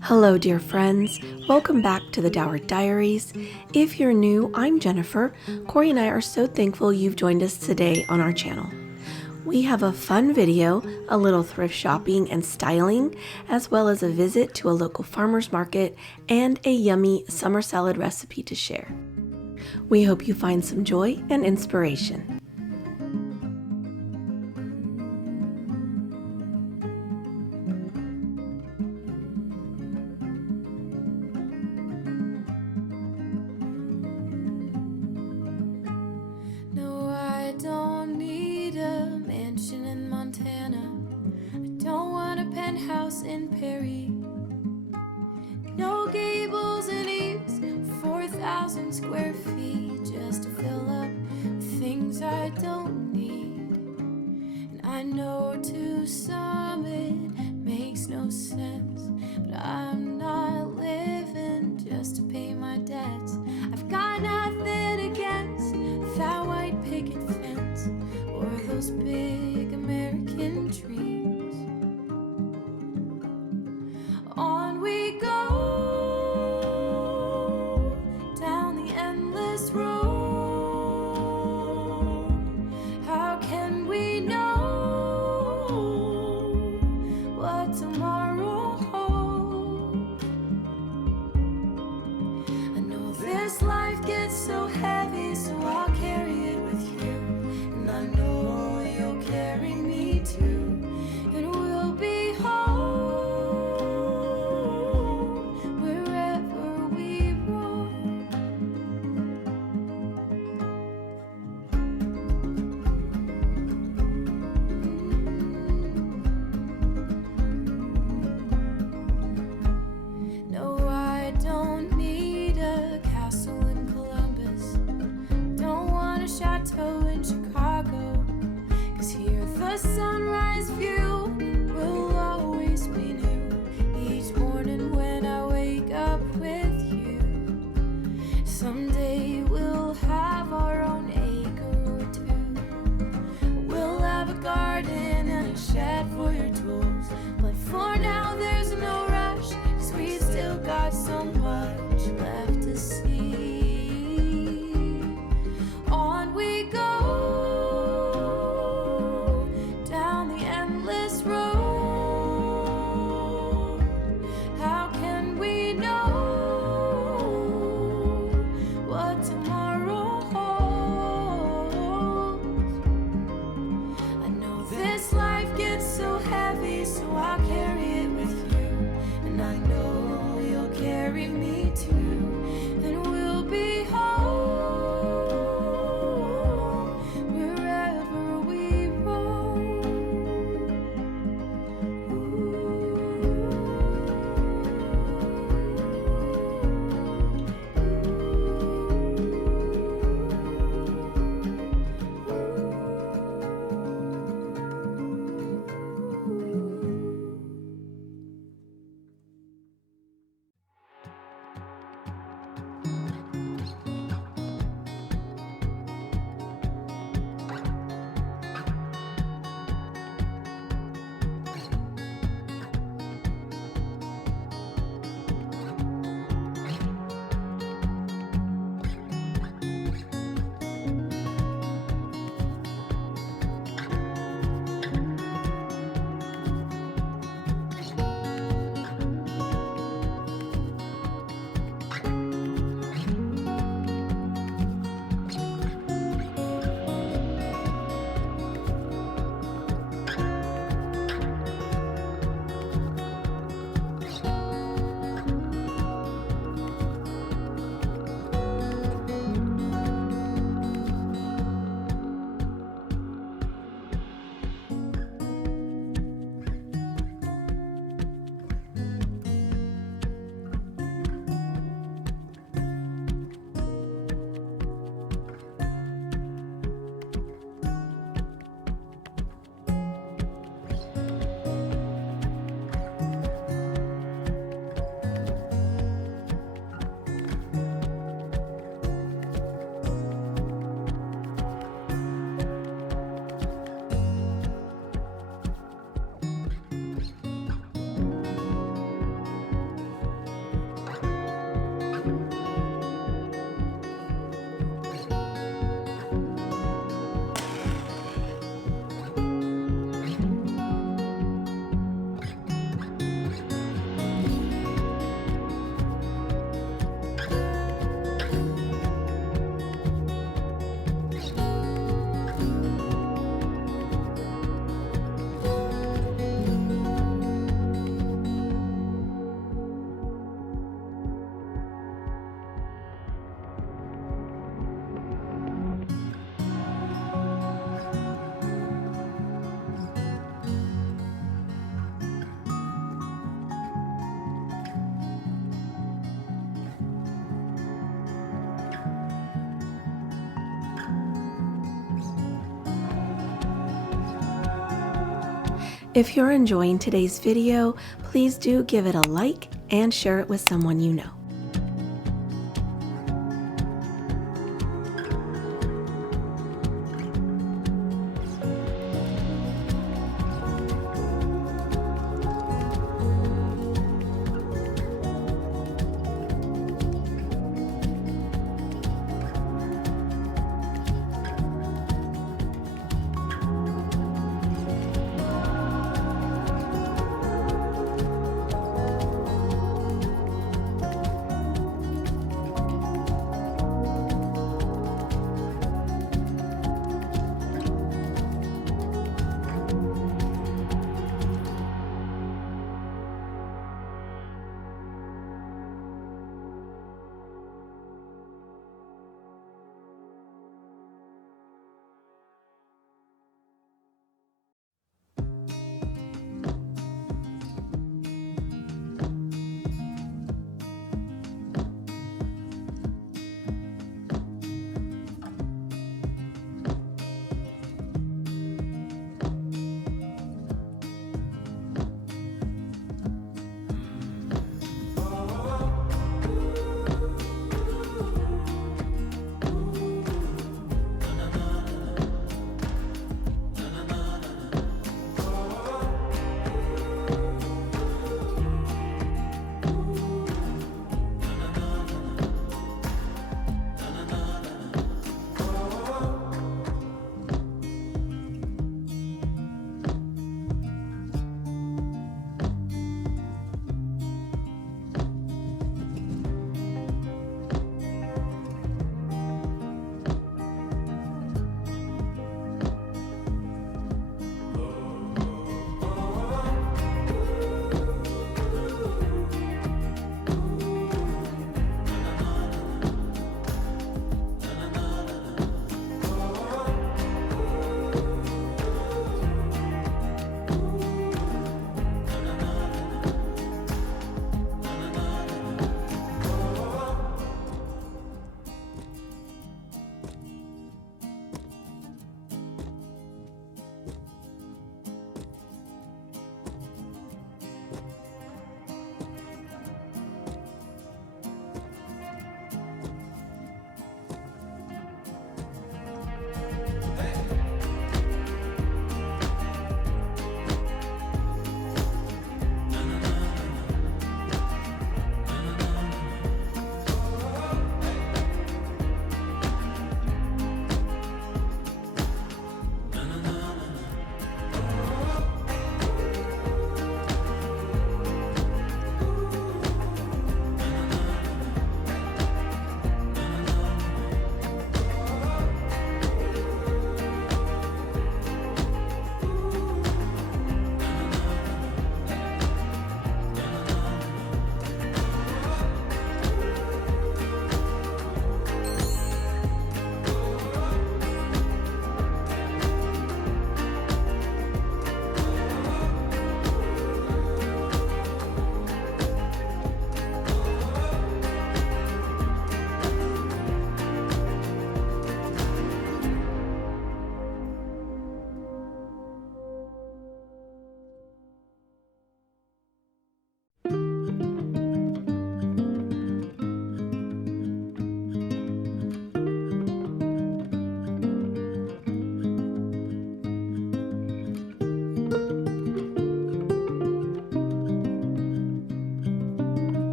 Hello, dear friends. Welcome back to the Dower Diaries. If you're new, I'm Jennifer. Corey and I are so thankful you've joined us today on our channel. We have a fun video, a little thrift shopping and styling, as well as a visit to a local farmer's market and a yummy summer salad recipe to share. We hope you find some joy and inspiration. No, I don't need a mansion in Montana. I don't want a penthouse in Perry. No gables and eaves, 4,000 square feet just to fill up with things I don't need. And I know to some it makes no sense, but I'm not living just to pay my debts. I've got nothing against that white picket fence or those big American trees. On we go down the endless road. How can we know what tomorrow holds? I know this life gets so heavy, so I'll carry it with you. And I know you'll carry me too. And we'll be home wherever we roam. No, I don't need a castle in Columbus. Don't want a chateau in Chicago. 'Cause here the sunrise view will always be new. Each morning when I wake up with you. Someday we'll have our own acre or two. We'll have a garden and a shed for your tools. But for now there's no rush, 'cause we've still got so much left to see. On we go down the endless road. How can we know what tomorrow holds? I know this life gets so heavy, so I'll carry it with you. And I know you'll carry me too. And we'll be home wherever we roam. If you're enjoying today's video, please do give it a like and share it with someone you know.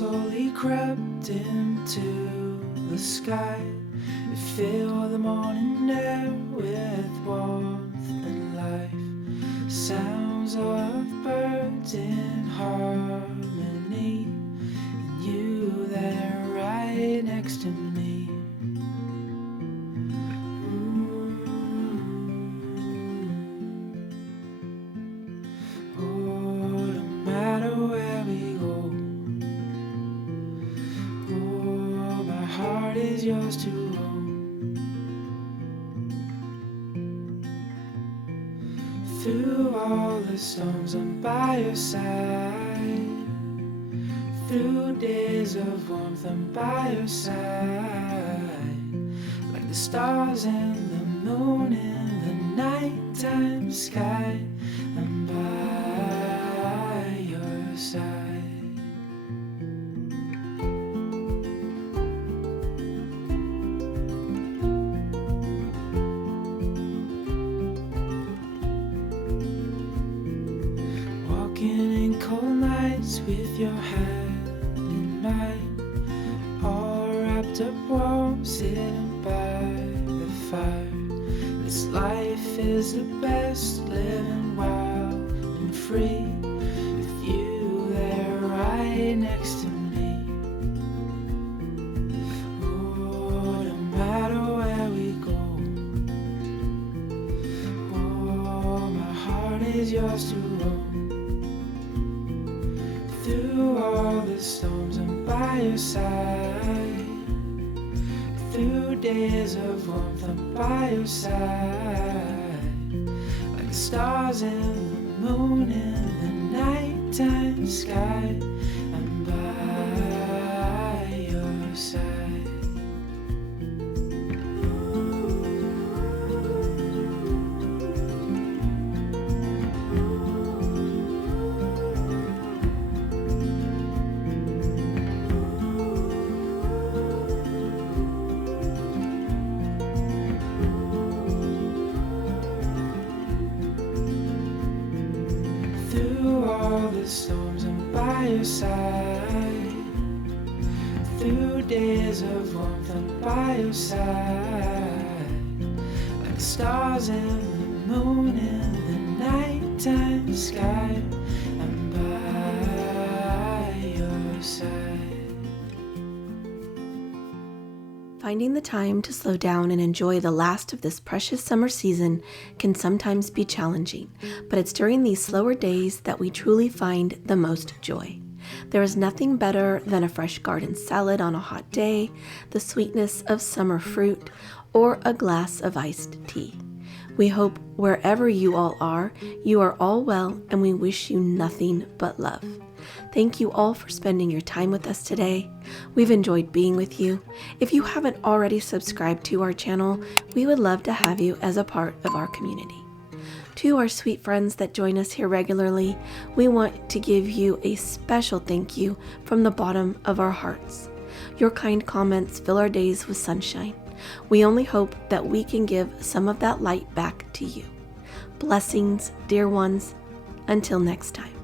slowly crept into the sky. It filled the morning air with warmth and life. Sounds of birds in harmony, and you there right next to me. Oh, no matter where we go, oh, my heart is yours to own. Through all the storms, I'm by your side. Through days of warmth, I'm by your side. Like the stars and the moon in the nighttime sky, I'm by your side. Walking in cold nights with your hand in mine, all wrapped up warm, sitting by the fire. This life is the best, living wild and free, with you there right next to me. Oh, no matter where we go, oh, my heart is yours to own. Through all the storms, I'm by your side. Through days of warmth, I'm by your side. Like the stars and the moon in the nighttime sky, I'm by your side. Through all the storms, I'm by your side. Through days of warmth, I'm by your side. Like the stars and the moon in the nighttime sky, I'm by your side. Finding the time to slow down and enjoy the last of this precious summer season can sometimes be challenging, but it's during these slower days that we truly find the most joy. There is nothing better than a fresh garden salad on a hot day, the sweetness of summer fruit, or a glass of iced tea. We hope wherever you all are all well, and we wish you nothing but love. Thank you all for spending your time with us today. We've enjoyed being with you. If you haven't already subscribed to our channel, we would love to have you as a part of our community. To our sweet friends that join us here regularly, we want to give you a special thank you from the bottom of our hearts. Your kind comments fill our days with sunshine. We only hope that we can give some of that light back to you. Blessings, dear ones. Until next time.